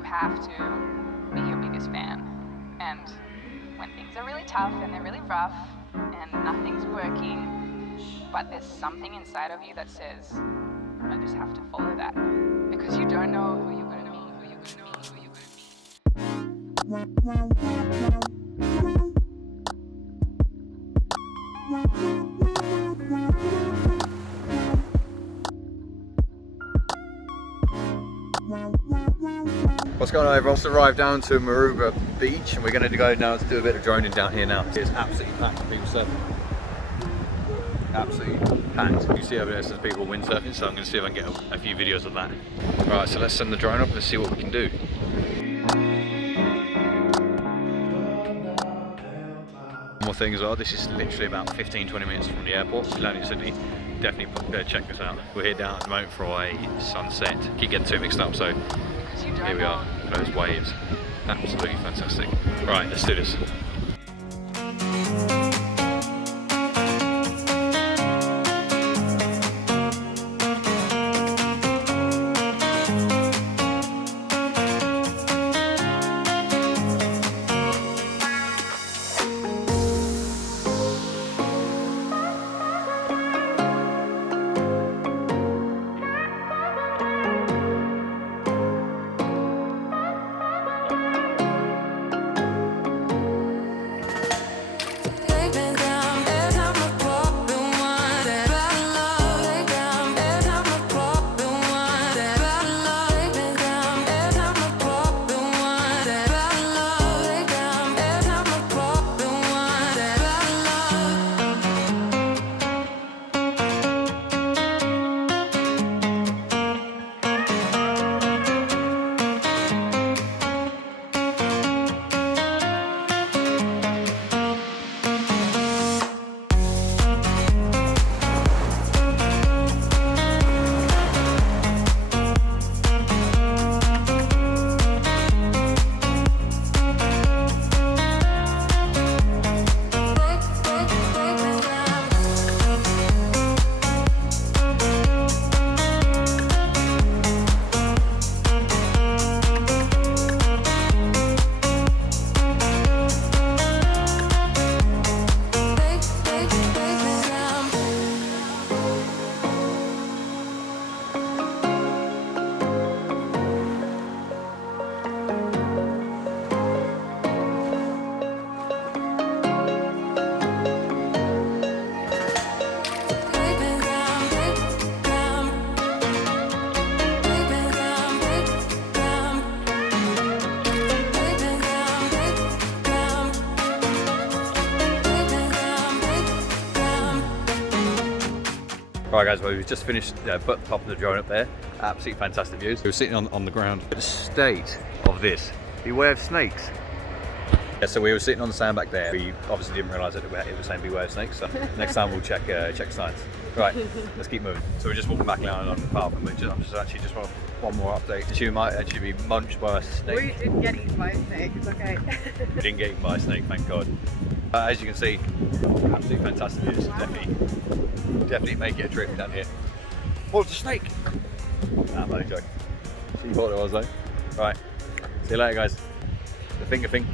you have to be your biggest fan. And when things are really tough and they're really rough and nothing's working, but there's something inside of you that says, I just have to follow that. Because you don't know who you're going to meet, who you're going to meet, who you're going to meet. What's going on, everyone? Just arrived down to Maroubra beach and we're going to go now to do a bit of droning down here now. It's absolutely packed with people surfing. Absolutely packed. You see over there there's people windsurfing, so I'm going to see if I can get a few videos of that. Right, so let's send the drone up and see what we can do. One more thing as well, this is literally about 15-20 minutes from the airport. It's landing in Sydney. Definitely check this out. We're here down at the moment for a sunset. Keep getting too mixed up, so here we are. Those waves. Absolutely fantastic. Right, let's do this. Right guys, well we've just finished put the top of the drone up there. Absolutely fantastic views. We were sitting on the ground. The state of this, beware of snakes. Yeah, so we were sitting on the sand back there. We obviously didn't realise that it was saying beware of snakes, so next time we'll check signs. Right, let's keep moving. So we're just walking back down on the path and just want one more update. She might actually be munched by a snake. We didn't get eaten by a snake, it's okay. We didn't get eaten by a snake, thank God. As you can see, absolutely fantastic views. Definitely make it a trip down here. Oh, it's a snake! Nah, I'm only joking. She thought it was though. Right, see you later guys. The finger thing.